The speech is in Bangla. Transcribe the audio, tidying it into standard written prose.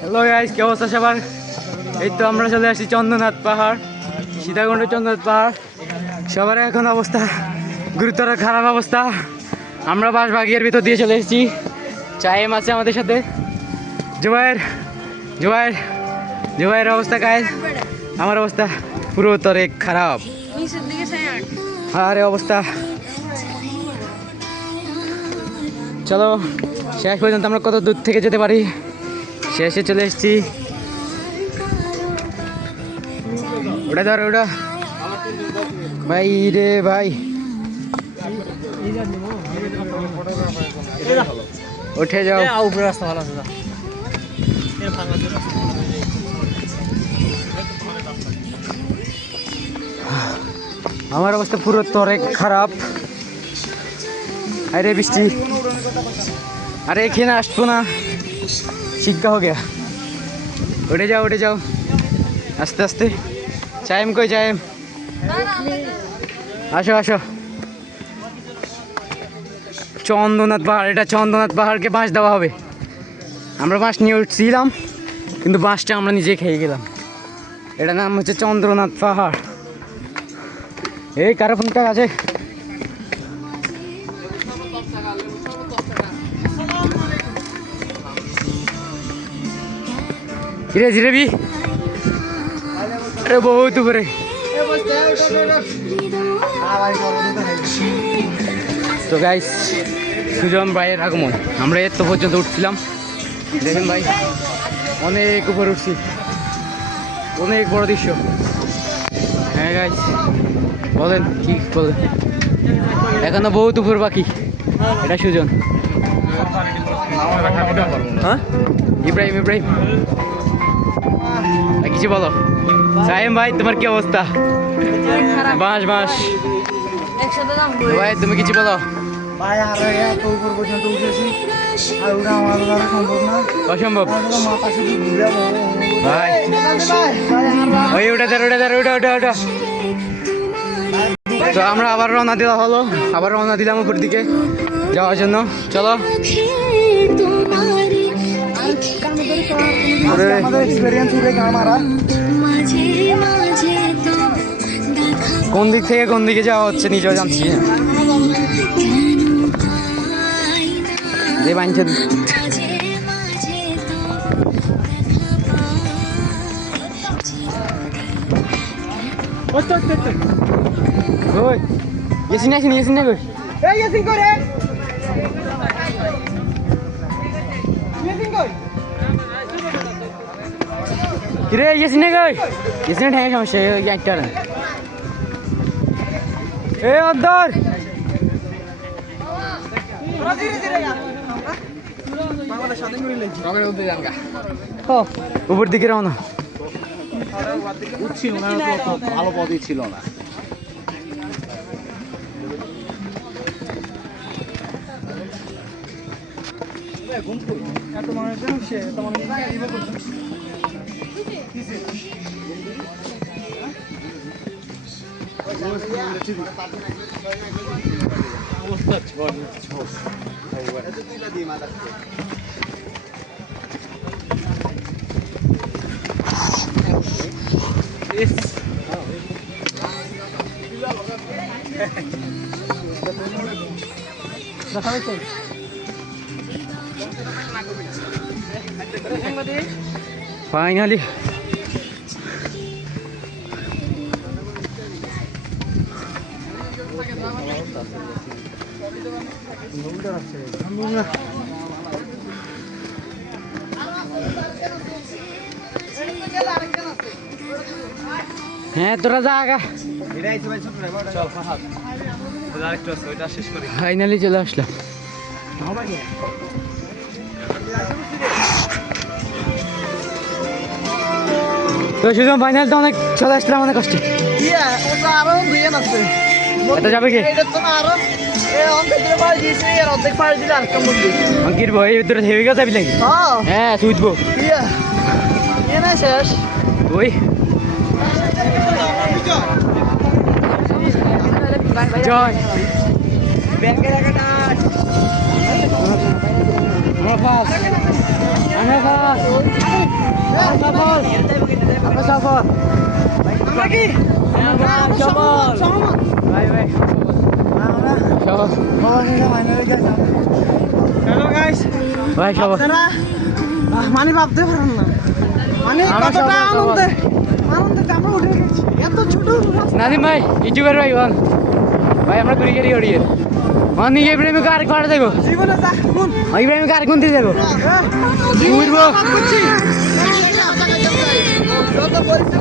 হ্যালো গাইস, কি অবস্থা সবার? এই তো আমরা চলে আসছি চন্দ্রনাথ পাহাড়, সীতাকুণ্ড চন্দ্রনাথ পাহাড়। সবার এখন অবস্থা গুরুতর খারাপ অবস্থা। আমরা বাঁশবাগিয়ার ভিতর দিয়ে চলে এসেছি। চায়েম আছে আমাদের সাথে, জুবাইয়ের অবস্থা গাইস। আমার অবস্থা পুরো তরে খারাপ। আরে অবস্থা, চলো শেষ পর্যন্ত আমরা কত দূর থেকে যেতে পারি। শেষে চলে এসেছি। ওটা ধর, ওটা ভাই রে ভাই, উঠে যাও। আমার অবস্থা পুরো তরে খারাপ। আরে বৃষ্টি, আরে এখানে আসবো না, শিক্ষা হয়ে গিয়া। উঠে যাও আস্তে আস্তে। চাইম কই চাইম, আসো। চন্দ্রনাথ পাহাড়, এটা চন্দ্রনাথ পাহাড়কে বাঁশ দেওয়া হবে। আমরা বাঁশ নিয়ে উঠছিলাম, কিন্তু বাঁশটা আমরা নিজে খেয়ে গেলাম। এটার নাম হচ্ছে চন্দ্রনাথ পাহাড়। এই কারো ফোন কাজ আছে? কিরে জিরেবি, আরে বহুত উপরে। তো গাইস, সুজন ভাইয়ের আগমন। আমরা এত পর্যন্ত উঠছিলাম, দেখেন ভাই, অনেক উপরে উঠছি, অনেক বড় দৃশ্য। হ্যাঁ গাইস, বলেন কি বলেন? এখনো বহুত উপর বাকি। এটা সুজন, হ্যাঁ ইব্রাহিম। কিছু বলো সাইম ভাই, তোমার কি অবস্থা? বাঁশ ভাই, তুমি কিছু বলো। অসম্ভব ভাই। ওই ওটা। তো আমরা আবার রওনা দিলাম উপর দিকে যাওয়ার জন্য। চলো, কোন দিক থেকে কোন দিকে যাওয়া হচ্ছে নিজেও জানছি। কিরে ইয়েছিনে কই? ইয়েছিনে ঠ্যাঙে সমস্যা একটা এ অন্তর। উপর দিকে রওনা। ভালো পদই ছিল না। ফাইনালি হ্যাঁ, তোরা যা আগা। ফাইনালি চলে আসলাম। তো সুজন ফাইনাল তো অনেক চলে আসলাম, অনেক কষ্টে। এটা যাবে কি অঙ্কির বই ভিতরে হেভি গেছে নাকি? হ্যাঁ সুইচবো ওই জয় আমরা ফার্স্ট, আমরা ফার্স্ট, আমরা সফল, আমরা কি সফল, ভাই ভাই সফল, হ্যালো গাইস, ভাই সফল, আপনারা মানে ভাবতে পারেন না, মানে আমরা কতটা সবাই সফল। আনন্দে আমরা উঠে গেছি এত ছোট রাস্তা। নাদিম ভাই ইউটিউবের ভাই বল ভাই আমরা ক্রিকেটই করি মানে ইব্রাহিমকে আর করে দেবো জীবনে যা গুণ ইব্রাহিমকে আর গুনতে দেবো জীবনে ঘুরবো। যা করছি